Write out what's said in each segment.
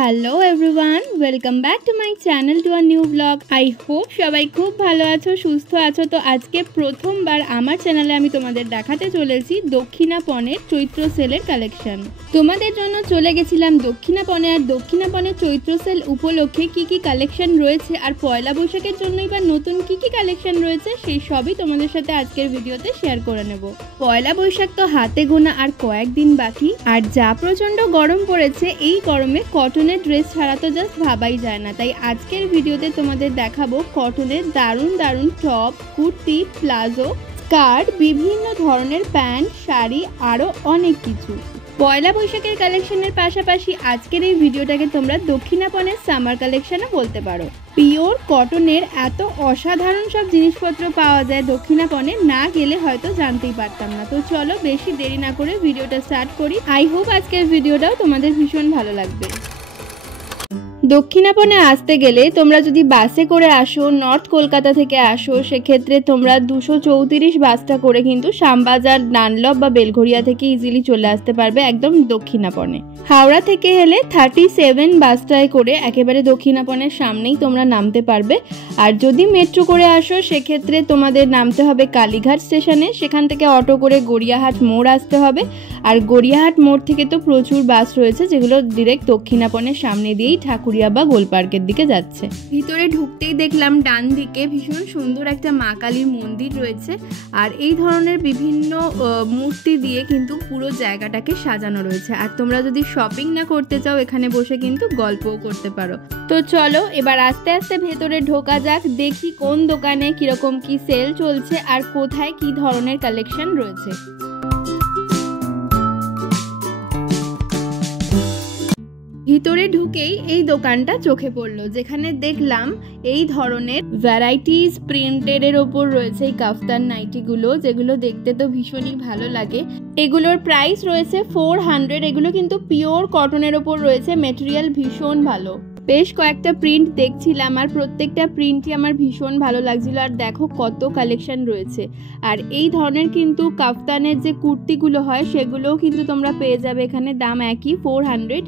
Hello everyone, welcome back to my channel to a new blog. I hope সবাই খুব ভালো আছো, সুস্থ আছো। তো আজকে প্রথমবার আমার চ্যানেলে আমি তোমাদের দেখাতে চলেছি দক্ষিণাপনের চৈত্র সেলের কালেকশন। তোমাদের জন্য চলে গেছিলাম দক্ষিণাপনে, আর দক্ষিণাপনের চৈত্র সেল উপলক্ষে কি কি কালেকশন রয়েছে আর পয়লা বৈশাখের জন্যই বা নতুন কি কি কালেকশন রয়েছে সেই সবই তোমাদের সাথে আজকের ভিডিওতে শেয়ার করে নেব। পয়লা বৈশাখ তো হাতে গোনা আর কয়েকদিন বাকি, আর যা প্রচন্ড গরম পড়েছে, এই গরমে কটনের ড্রেস ছাড়া তো জাস্ট ভাবাই যায় না। তাই আজকের ভিডিওতে তোমাদের দেখাবো কটনের দারুণ দারুণ টপ, কুর্তি, প্লাজো, স্কার্ট, বিভিন্ন ধরনের প্যান্ট, শাড়ি, আরও অনেক কিছু। পয়লা বৈশাখের কালেকশনের পাশাপাশি আজকের এই ভিডিওটাকে তোমরা দক্ষিণাপনের সামার কালেকশনও বলতে পারো। পিওর কটনের এত অসাধারণ সব জিনিসপত্র পাওয়া যায় দক্ষিণাপনে, না গেলে হয়তো জানতেই পারতাম না। তো চলো বেশি দেরি না করে ভিডিওটা স্টার্ট করি। আই হোপ আজকের ভিডিওটাও তোমাদের ভীষণ ভালো লাগবে। দক্ষিণাপনে আসতে গেলে তোমরা যদি বাসে করে আসো, নর্থ কলকাতা থেকে আসো, সেক্ষেত্রে তোমরা 234 বাসটা করে কিন্তু শ্যামবাজার, ডানলপ বা বেলঘরিয়া থেকে ইজিলি চলে আসতে পারবে একদম দক্ষিণাপনে। হাওড়া থেকে এলে 37 বাসটায় করে একেবারে দক্ষিণাপনের সামনেই তোমরা নামতে পারবে। আর যদি মেট্রো করে আসো সেক্ষেত্রে তোমাদের নামতে হবে কালীঘাট স্টেশনে, সেখান থেকে অটো করে গড়িয়াহাট মোড় আসতে হবে। আর গড়িয়াহাট মোড় থেকে তো প্রচুর বাস রয়েছে যেগুলো ডিরেক্ট দক্ষিণাপনের সামনে দিয়েই ঠাকুরিয়া বা গোল পার্কের দিকে যাচ্ছে। ভিতরে ঢুকতেই দেখলাম ডান দিকে ভীষণ সুন্দর একটা মা কালীর মন্দির রয়েছে, আর এই ধরনের বিভিন্ন মূর্তি দিয়ে কিন্তু পুরো জায়গাটাকে সাজানো রয়েছে। আর তোমরা যদি শপিং না করতে চাও, এখানে বসে কিন্তু গল্পও করতে পারো। তো চলো এবার আস্তে আস্তে ভেতরে ঢোকা যাক, দেখি কোন দোকানে কিরকম কি সেল চলছে আর কোথায় কি ধরনের কালেকশন রয়েছে। ভিতরে ঢুকেই এই দোকানটা চোখে পড়লো, যেখানে দেখলাম এই ধরনের ভ্যারাইটিস প্রিন্টেডের ওপর রয়েছে এই কাফতান নাইটিগুলো, যেগুলো দেখতে তো ভীষণই ভালো লাগে। এগুলোর প্রাইস রয়েছে 400। এগুলো কিন্তু পিওর কটনের ওপর রয়েছে, মেটেরিয়াল ভীষণ ভালো। বেশ কয়েকটা প্রিন্ট দেখছিলাম আর প্রত্যেকটা প্রিন্টই আমার ভীষণ ভালো লাগছিল। আর দেখো কত কালেকশন রয়েছে। আর এই ধরনের কিন্তু কাফতানের যে কুর্তিগুলো হয় সেগুলোও কিন্তু তোমরা পেয়ে যাবে এখানে, দাম একই 400।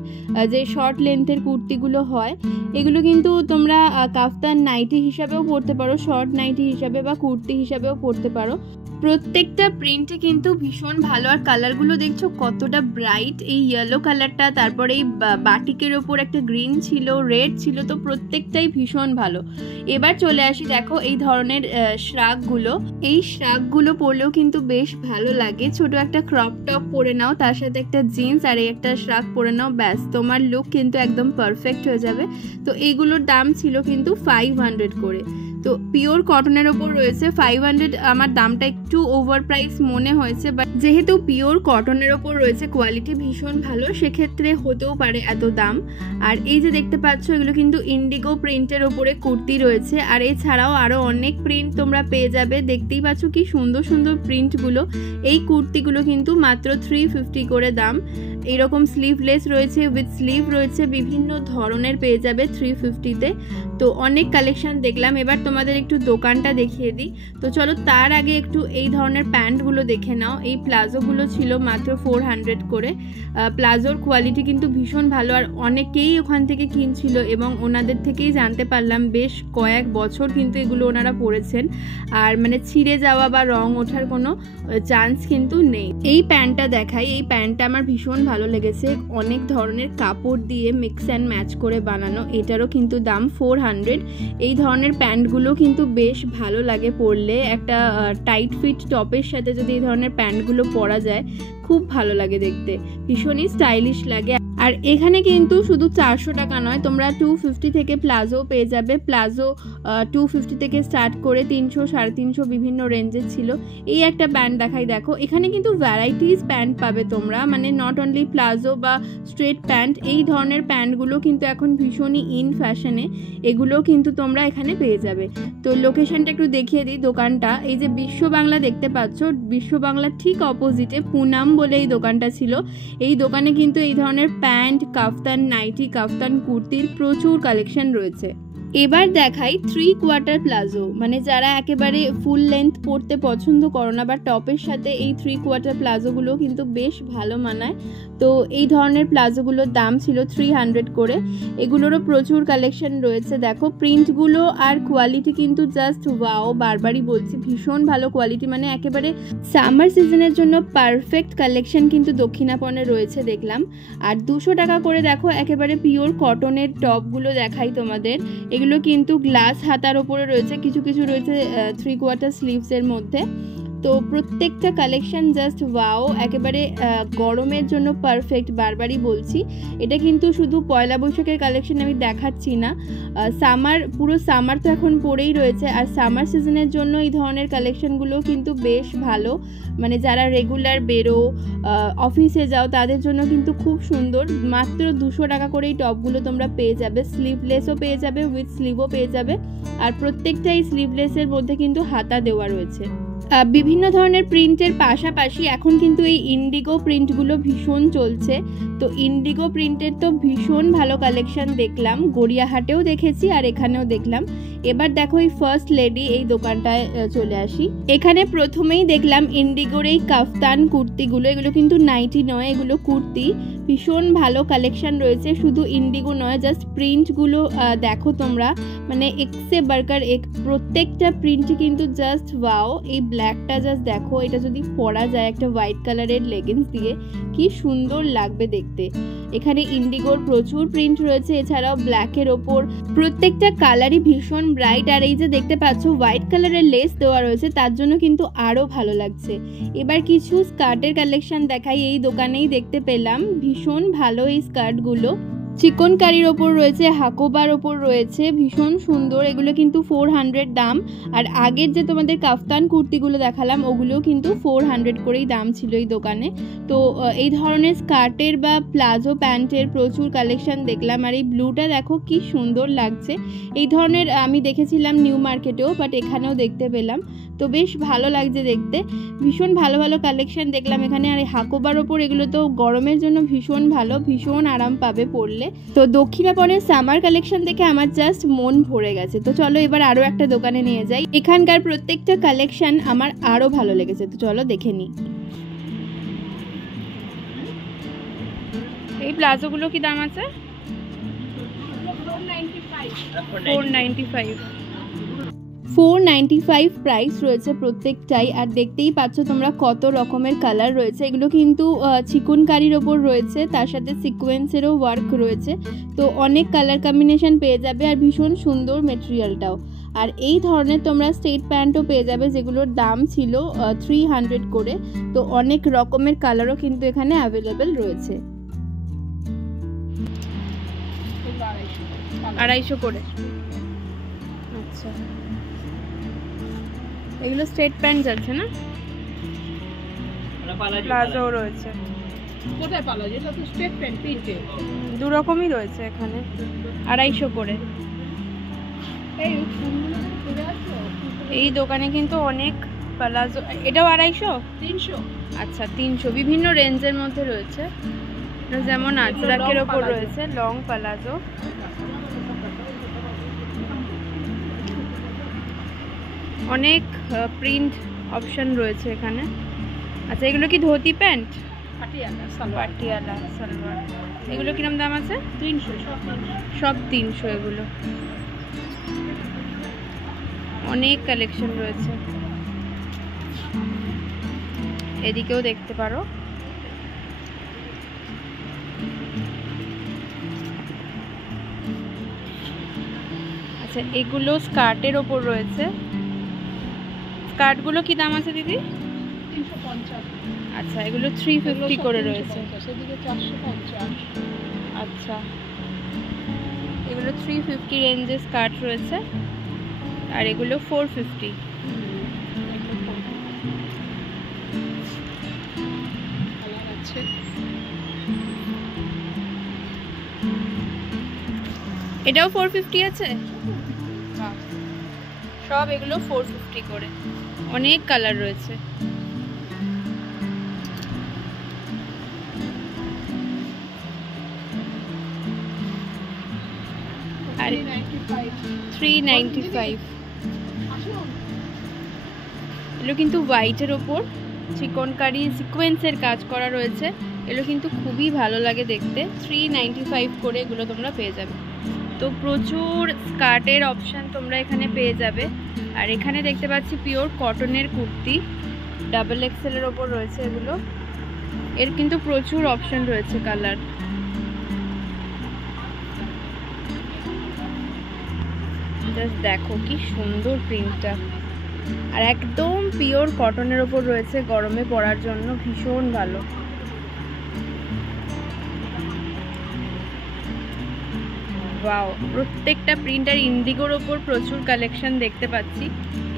যে শর্ট লেন্থের কুর্তিগুলো হয় এগুলো কিন্তু তোমরা কাফতান নাইটি হিসাবেও পরতে পারো, শর্ট নাইটি হিসাবে বা কুর্তি হিসাবেও পরতে পারো। প্রত্যেকটা প্রিন্টে কিন্তু ভীষণ ভালো। আর কালারগুলো দেখছো কতটা ব্রাইট, এই ইয়েলো কালারটা, তারপরে এই বাটিকের ওপর একটা গ্রিন ছিল, রেড ছিল, তো প্রত্যেকটাই ভীষণ ভালো। এবার চলে আসি, দেখো এই ধরনের শ্রাগগুলো, এই শ্রাগগুলো পরলেও কিন্তু বেশ ভালো লাগে। ছোট একটা ক্রপ টপ পরে নাও, তার সাথে একটা জিন্স আর একটা শ্রাগ পরে নাও, ব্যাস তোমার লুক কিন্তু একদম পারফেক্ট হয়ে যাবে। তো এইগুলোর দাম ছিল কিন্তু 500 করে। তো পিওর কটনের ওপর রয়েছে 500। আমার দামটা একটু ওভার প্রাইস মনে হয়েছে, বাট যেহেতু পিওর কটনের ওপর রয়েছে, কোয়ালিটি ভীষণ ভালো, সেক্ষেত্রে হতেও পারে এত দাম। আর এই যে দেখতে পাচ্ছ এগুলো কিন্তু ইন্ডিগো প্রিন্টের ওপরে কুর্তি রয়েছে। আর এছাড়াও আরও অনেক প্রিন্ট তোমরা পেয়ে যাবে। দেখতেই পাচ্ছ কি সুন্দর সুন্দর প্রিন্টগুলো। এই কুর্তিগুলো কিন্তু মাত্র 350 করে দাম। এইরকম স্লিভলেস রয়েছে, উইথ স্লিভ রয়েছে, বিভিন্ন ধরনের পেয়ে যাবে 350-তে। তো অনেক কালেকশন দেখলাম। এবার তোমাদের একটু দোকানটা দেখিয়ে দিই। তো চলো তার আগে একটু এই ধরনের প্যান্টগুলো দেখে নাও। এই প্লাজোগুলো ছিল মাত্র 400 করে। প্লাজোর কোয়ালিটি কিন্তু ভীষণ ভালো, আর অনেকেই ওখান থেকে কিনছিল এবং ওনাদের থেকেই জানতে পারলাম বেশ কয়েক বছর কিন্তু এগুলো ওনারা পরেছেন, আর মানে ছিঁড়ে যাওয়া বা রং ওঠার কোনো চান্স কিন্তু নেই। এই প্যান্টটা দেখাই, এই প্যান্টটা আমার ভীষণ ভালো লেগেছে। অনেক ধরনের কাপড় দিয়ে মিক্স অ্যান্ড ম্যাচ করে বানানো, এটারও কিন্তু দাম 400। এই ধরনের প্যান্টগুলো কিন্তু বেশ ভালো লাগে পরলে। একটা টাইট ফিট টপের সাথে যদি এই ধরনের প্যান্টগুলো পরা যায় খুব ভালো লাগে দেখতে, ভীষণই স্টাইলিশ লাগে। আর এখানে কিন্তু শুধু 400 টাকা নয়, তোমরা 250 থেকে প্লাজো পেয়ে যাবে। প্লাজো 250 থেকে স্টার্ট করে 300, 350 বিভিন্ন রেঞ্জের ছিল। এই একটা প্যান্ট দেখাই, দেখো এখানে কিন্তু ভ্যারাইটিস প্যান্ট পাবে তোমরা, মানে নট অনলি প্লাজো বা স্ট্রেট প্যান্ট, এই ধরনের প্যান্টগুলো কিন্তু এখন ভীষণই ইন ফ্যাশনে, এগুলো কিন্তু তোমরা এখানে পেয়ে যাবে। তো লোকেশনটা একটু দেখিয়ে দিই দোকানটা। এই যে বিশ্ব বাংলা দেখতে পাচ্ছ, বিশ্ব বাংলার ঠিক অপোজিটে পুনাম বলে এই দোকানটা ছিল। এই দোকানে কিন্তু এই ধরনের প্যান্ট, কাফতান নাইটি, কাফতান কুর্তির প্রচুর কালেকশন রয়েছে। এবার দেখাই 3/4 প্লাজো, মানে যারা একেবারে ফুল লেন্থ পরতে পছন্দ করো না বা টপের সাথে এই 3/4 প্লাজোগুলো কিন্তু বেশ ভালো মানায়। তো এই ধরনের প্লাজোগুলোর দাম ছিল 300 করে। এগুলোরও প্রচুর কালেকশন রয়েছে। দেখো প্রিন্টগুলো আর কোয়ালিটি কিন্তু জাস্ট ওয়াও, বারবারই বলছি ভীষণ ভালো কোয়ালিটি, মানে একেবারে সামার সিজনের জন্য পারফেক্ট কালেকশন কিন্তু দক্ষিণাপনে রয়েছে দেখলাম। আর 200 টাকা করে দেখো একেবারে পিওর কটনের টপগুলো দেখাই তোমাদের। এগুলো কিন্তু গ্লাস হাতার ওপরে রয়েছে, কিছু কিছু রয়েছে 3/4 স্লিভসের মধ্যে। তো প্রত্যেকটা কালেকশন জাস্ট ওয়াও, একেবারে গরমের জন্য পারফেক্ট, বারবারই বলছি। এটা কিন্তু শুধু পয়লা বৈশাখের কালেকশন আমি দেখাচ্ছি না, পুরো সামার তো এখন পরেই রয়েছে। আর সামার সিজনের জন্য এই ধরনের কালেকশনগুলো কিন্তু বেশ ভালো, মানে যারা রেগুলার বেরো, অফিসে যাও, তাদের জন্য কিন্তু খুব সুন্দর। মাত্র 200 টাকা করে এই টপগুলো তোমরা পেয়ে যাবে। স্লিভলেসও পেয়ে যাবে, উইথ স্লিভও পেয়ে যাবে। আর প্রত্যেকটা এই স্লিভলেসের মধ্যে কিন্তু হাতা দেওয়া রয়েছে। বিভিন্ন ধরনের প্রিন্টের পাশাপাশি এখন কিন্তু এই ইন্ডিগো প্রিন্টগুলো ভীষণ চলছে। তো ইন্ডিগো প্রিন্টের তো ভীষণ ভালো কালেকশন দেখলাম, গড়িয়াহাটেও দেখেছি আর এখানেও দেখলাম। এবার দেখো এই ফার্স্ট লেডি এই দোকানটায় চলে আসি। এখানে প্রথমেই দেখলাম ইন্ডিগোর এই কাফতান কুর্তিগুলো। এগুলো কিন্তু নাইটি নয়, এগুলো কুর্তি। ভীষণ ভালো কালেকশন রয়েছে। শুধু ইন্ডিগো নয়, জাস্ট প্রিন্টগুলো দেখো তোমরা, মানে একসে বার্কার এক, প্রত্যেকটা প্রিন্টই কিন্তু জাস্ট ওয়াও। এই ব্ল্যাকটা জাস্ট দেখো, এটা যদি পরা যায় একটা হোয়াইট কালারের লেগিংস দিয়ে, কি সুন্দর লাগবে দেখতে। এখানে ইন্ডিগোর প্রচুর প্রিন্ট রয়েছে, এছাড়াও ব্ল্যাকের ওপর প্রত্যেকটা কালারই ভীষণ ব্রাইট। আর এই যে দেখতে পাচ্ছ হোয়াইট কালারের লেস দেওয়া রয়েছে, তার জন্য কিন্তু আরও ভালো লাগছে। এবার কিছু স্কার্টের কালেকশন দেখাই, এই দোকানেই দেখতে পেলাম। ভীষণ ভালো এই স্কার্টগুলো, চিকনকারির ওপর রয়েছে, হাকোবার ওপর রয়েছে, ভীষণ সুন্দর। এগুলো কিন্তু 400 দাম। আর আগের যে তোমাদের কাফতান কুর্তিগুলো দেখালাম, ওগুলোও কিন্তু 400 করেই দাম ছিল এই দোকানে। তো এই ধরনের স্কার্টের বা প্লাজো প্যান্টের প্রচুর কালেকশন দেখলাম। আর এই ব্লুটা দেখো কি সুন্দর লাগছে। এই ধরনের আমি দেখেছিলাম নিউ মার্কেটেও, বাট এখানেও দেখতে পেলাম। তো বেশ ভালো লাগছে দেখতে, ভীষণ ভালো ভালো কালেকশন দেখলাম এখানে। আর এই হাকোবার ওপর এগুলো তো গরমের জন্য ভীষণ ভালো, ভীষণ আরাম পাবে পরলে। তো দক্ষিণাপনের সামার কালেকশন দেখে আমার জাস্ট মন ভরে গেছে। তো চলো এবার আরও একটা দোকানে নিয়ে যাই। এখানকার প্রত্যেকটা কালেকশন আমার আরও ভালো লেগেছে, তো চলো দেখে নিই। এই প্লাজোগুলো কি দাম আছে? 495 প্রাইস রয়েছে প্রত্যেকটাই। আর দেখতেই পাচ্ছ তোমরা কত রকমের কালার রয়েছে। এগুলো কিন্তু চিকনকারির ওপর রয়েছে, তার সাথে সিকোয়েন্সেরও ওয়ার্ক রয়েছে। তো অনেক কালার কম্বিনেশন পেয়ে যাবে, আর ভীষণ সুন্দর মেটেরিয়ালটাও। আর এই ধরনের তোমরা স্ট্রেট প্যান্টও পেয়ে যাবে, যেগুলোর দাম ছিল 300 করে। তো অনেক রকমের কালারও কিন্তু এখানে অ্যাভেলেবেল রয়েছে। 250 করে। আচ্ছা, এগুলো স্ট্রেট প্যান্ট যাচ্ছে না, প্লাজো রয়েছে। কোথায় প্লাজো? এটা তো স্ট্রেট প্যান্ট, প্রিন্টে দু রকমই রয়েছে এখানে। 250 করে। এই দোকানে কিন্তু অনেক প্লাজো। এটাও 250? 300। আচ্ছা 300, বিভিন্ন রেঞ্জের মধ্যে রয়েছে। যেমন আজরাকের ওপর রয়েছে লং প্লাজো। অনেক প্রিন্ট অপশন রয়েছে এখানে। আচ্ছা এগুলো কি ধুতি প্যান্ট? পাটিয়ালা সালোয়ার। এগুলো কিরম দাম আছে? 300। সব 300 এগুলো। অনেক কালেকশন রয়েছে, এদিকেও দেখতে পারো। আচ্ছা এগুলো স্কার্টের ওপর রয়েছে। স্কার্টগুলো কি দাম আছে দিদি? 350। আচ্ছা এগুলো 350 করে রয়েছে। আচ্ছা এগুলো 350 রেঞ্জে স্কার্ট রয়েছে, আর এগুলো 450। এটাও 450 আছে। সব এগুলো 450 করে। অনেক কালার রয়েছে। আর 395। এগুলো কিন্তু হোয়াইটের ওপর চিকনকারি সিকোয়েন্সের কাজ করা রয়েছে। এগুলো কিন্তু খুবই ভালো লাগে দেখতে। 395 করে এগুলো তোমরা পেয়ে যাবে। তো প্রচুর স্কার্টের অপশান তোমরা এখানে পেয়ে যাবে। আর এখানে দেখতে পাচ্ছি পিওর কটনের কুর্তি, ডাবল এক্সেলের ওপর রয়েছে এগুলো। এর কিন্তু প্রচুর অপশান রয়েছে কালার। জাস্ট দেখো কি সুন্দর প্রিন্টটা, আর একদম পিওর কটনের ওপর রয়েছে, গরমে পরার জন্য ভীষণ ভালো। ওয়াও, প্রত্যেকটা প্রিন্ট। আর ইন্ডিগোর ওপর প্রচুর কালেকশন দেখতে পাচ্ছি।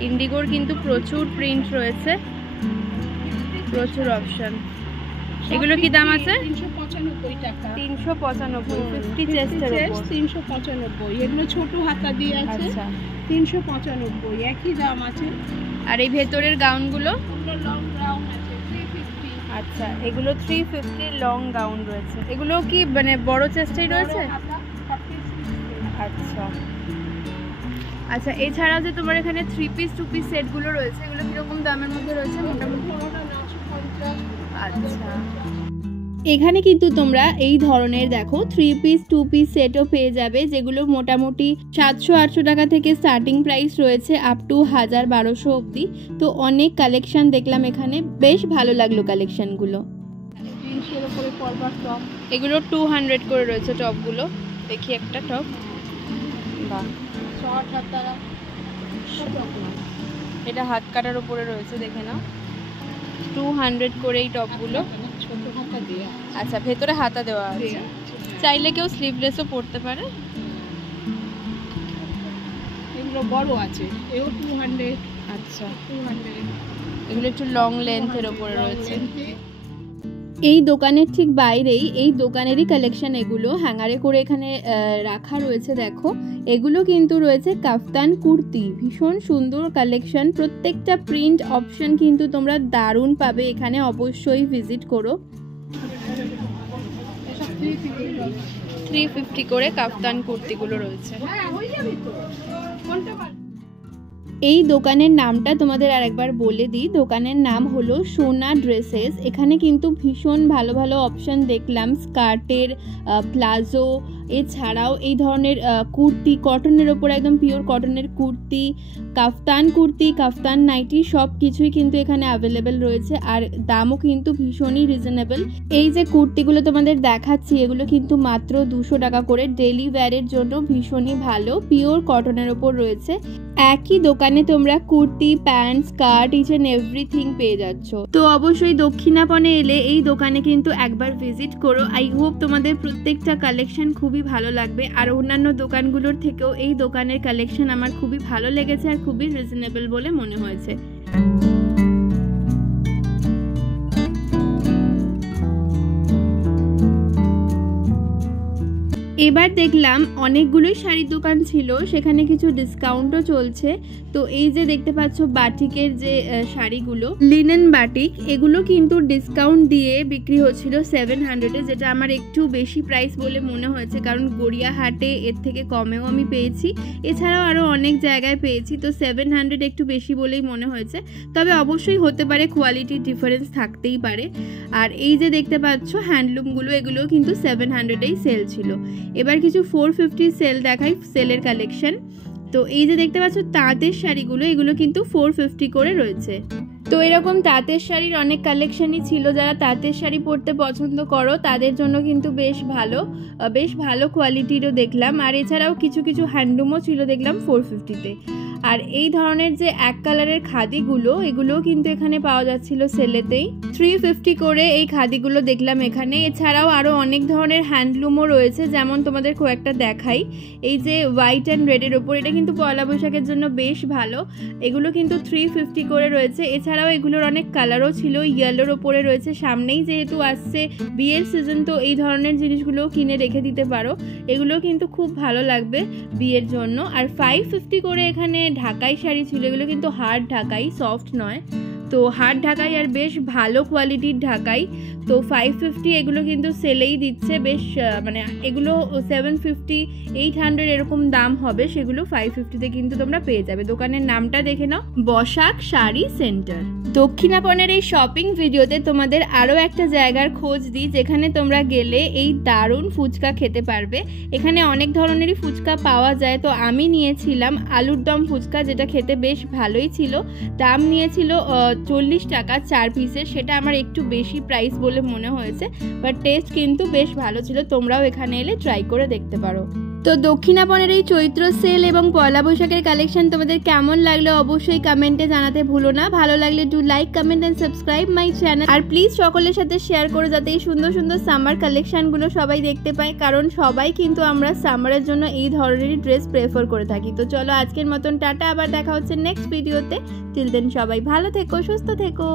ইন্ডিগোর কিন্তু প্রচুর প্রিন্ট রয়েছে, প্রচুর অপশন। এগুলো কি দাম আছে? 395 টাকা। 395, 50 চেস্টের উপর 395। এগুলো ছোট হাতা দিয়ে আছে। আচ্ছা, 395 একই দাম আছে। আর এই ভেতরের গাউনগুলো? এগুলো লং গাউন আছে 350। আচ্ছা, এগুলো 350 লং গাউন রয়েছে। এগুলো কি মানে বড় চেস্টেই রয়েছে? আচ্ছা আচ্ছা, এছাড়াও যে তোমার এখানে 3 পিস 2 পিস সেটগুলো রয়েছে, এগুলো কিরকম দামের মধ্যে রয়েছে মোটামুটি? আচ্ছা, এখানে কিন্তু তোমরা এই ধরনের দেখো 3 পিস 2 পিস সেটও পেয়ে যাবে, যেগুলো মোটামুটি 700-800 টাকা থেকে স্টার্টিং প্রাইস রয়েছে আপ টু 1000-1200 অবধি। তো অনেক কালেকশন দেখলাম এখানে, বেশ ভালো লাগলো কালেকশনগুলো। এগুলো 200 করে রয়েছে টপগুলো। দেখি একটা টপ, বাহ, এটা হাত কাটার উপরে রয়েছে, দেখে নাও। 200 করে এই টপগুলো। আচ্ছা, ভেতরে হাতা দেওয়া আছে, চাইলে কেউ স্লিভলেসও পরতে পারে। এগুলো বড় আছে, এও 200। আচ্ছা, 200। এগুলো একটু লং লেন্থের উপরে রয়েছে। এই দোকানের ঠিক বাইরেই এই দোকানেরই কালেকশন, এগুলো হ্যাঙ্গারে করে এখানে রাখা রয়েছে। দেখো, এগুলো কিন্তু রয়েছে কাফতান কুর্তি, ভীষণ সুন্দর কালেকশন। প্রত্যেকটা প্রিন্ট অপশন কিন্তু তোমরা দারুণ পাবে এখানে, অবশ্যই ভিজিট করো। 350 করে কাফতান কুর্তিগুলো রয়েছে। এই দোকানের নামটা তোমাদের আরেকবার বলে দিই, দোকানের নাম হলো সোনা ড্রেসেস। এখানে কিন্তু ভীষণ ভালো ভালো অপশন দেখলাম, স্কার্টের, প্লাজো, এছাড়াও এই ধরনের কুর্তি, কটনের ওপর একদম পিওর কটনের কুর্তি, কাফতান নাইটি, সব কিছুই কিন্তু এখানে অ্যাভেলেবেল রয়েছে। আর দামও কিন্তু ভীষণই রিজনেবল। এই যে কুর্তিগুলো তোমাদের দেখাচ্ছি, এগুলো কিন্তু মাত্র 200 টাকা করে, ডেলি ওয়্যারের জন্য ভীষণই ভালো, পিওর কটনের ওপর রয়েছে। একই দোকানে তোমরা kurti, pant, skirt, each and everything পেয়ে যাচ্ছ। তো অবশ্যই দক্ষিণাপনে এলে এই দোকানে কিন্তু একবার ভিজিট করো। আই হোপ তোমাদের প্রত্যেকটা কালেকশন খুবই ভালো লাগবে। আর অন্যান্য দোকানগুলোর থেকেও এই দোকানের কালেকশন আমার খুবই ভালো লেগেছে আর খুবই রিজনেবল বলে মনে হয়েছে। এবার দেখলাম অনেকগুলোই শাড়ির দোকান ছিল, সেখানে কিছু ডিসকাউন্টও চলছে। তো এই যে দেখতে পাচ্ছ বাটিকের যে শাড়িগুলো, লিনেন বাটিক, এগুলো কিন্তু ডিসকাউন্ট দিয়ে বিক্রি হচ্ছিল 700-এ, যেটা আমার একটু বেশি প্রাইস বলে মনে হয়েছে, কারণ গড়িয়াহাটে এর থেকে কমেও আমি পেয়েছি, এছাড়াও আরও অনেক জায়গায় পেয়েছি। তো 700 একটু বেশি বলেই মনে হয়েছে, তবে অবশ্যই হতে পারে, কোয়ালিটি ডিফারেন্স থাকতেই পারে। আর এই যে দেখতে পাচ্ছ হ্যান্ডলুমগুলো, এগুলো কিন্তু 700-এই সেল ছিল। এবার কিছু 450 সেল দেখাই, সেলের কালেকশন। তো এই যে দেখতে পাচ্ছ তাঁতের শাড়িগুলো, এগুলো কিন্তু 450 করে রয়েছে। তো এরকম তাঁতের শাড়ির অনেক কালেকশনই ছিল, যারা তাঁতের শাড়ি পরতে পছন্দ করো তাদের জন্য কিন্তু বেশ ভালো কোয়ালিটিরও দেখলাম। আর এছাড়াও কিছু কিছু হ্যান্ডলুমও ছিল দেখলাম 450-তে। আর এই ধরনের যে এক কালারের খাদিগুলো, এগুলোও কিন্তু এখানে পাওয়া যাচ্ছিল সেলেতেই, 350 করে এই খাদিগুলো দেখলাম এখানে। এছাড়াও আরও অনেক ধরনের হ্যান্ডলুমও রয়েছে, যেমন তোমাদের খুব একটা দেখাই, এই যে হোয়াইট অ্যান্ড রেডের ওপর, এটা কিন্তু পয়লা বৈশাখের জন্য বেশ ভালো। এগুলো কিন্তু 350 করে রয়েছে। এছাড়াও এগুলোর অনেক কালারও ছিল, ইয়েলোর ওপরে রয়েছে। সামনেই যেহেতু আসছে বিয়ের সিজন, তো এই ধরনের জিনিসগুলোও কিনে রেখে দিতে পারো, এগুলো কিন্তু খুব ভালো লাগবে বিয়ের জন্য। আর 550 করে এখানে ঢাকাই শাড়ি ছিল, এগুলো কিন্তু হার্ড ঢাকাই, সফট নয়। তো হার্ড ঢাকাই আর বেশ ভালো কোয়ালিটির ঢাকাই, তো 550 এগুলো কিন্তু সেলেই দিচ্ছে, বেশ মানে এগুলো 750 800 এরকম দাম হবে, সেগুলো 550-তে কিন্তু তোমরা পেয়ে যাবে। দোকানের নামটা দেখে নাও, বসাক শাড়ি সেন্টার। দক্ষিণাপনের এই শপিং ভিডিওতে তোমাদের আরও একটা জায়গার খোঁজ দিই যেখানে তোমরা গেলে এই দারুণ ফুচকা খেতে পারবে। এখানে অনেক ধরনেরই ফুচকা পাওয়া যায়, তো আমি নিয়েছিলাম আলুর দম ফুচকা, যেটা খেতে বেশ ভালোই ছিল। দাম নিয়েছিল 40 টাকা 4 পিসের, সেটা আমার একটু বেশি প্রাইস বলে মনে হয়েছে, বাট টেস্ট কিন্তু বেশ ভালো ছিল। তোমরাও এখানে এলে ট্রাই করে দেখতে পারো। তো দক্ষিণাপনের এই চৈত্র সেল এবং পয়লা বৈশাখের কালেকশন তোমাদের কেমন লাগলো অবশ্যই কমেন্টে জানাতে ভুলো না। ভালো লাগলে do like, comment and subscribe my channel. আর প্লিজ সকলের সাথে শেয়ার করো যাতে এই সুন্দর সুন্দর সামার কালেকশনগুলো সবাই দেখতে পায়, কারণ সবাই কিন্তু আমরা সামারের জন্য এই ধরনেরই ড্রেস প্রেফার করে থাকি। তো চলো আজকের মতন টাটা, আবার দেখা হচ্ছে নেক্সট ভিডিওতে। টিল দেন সবাই ভালো থেকো, সুস্থ থেকো।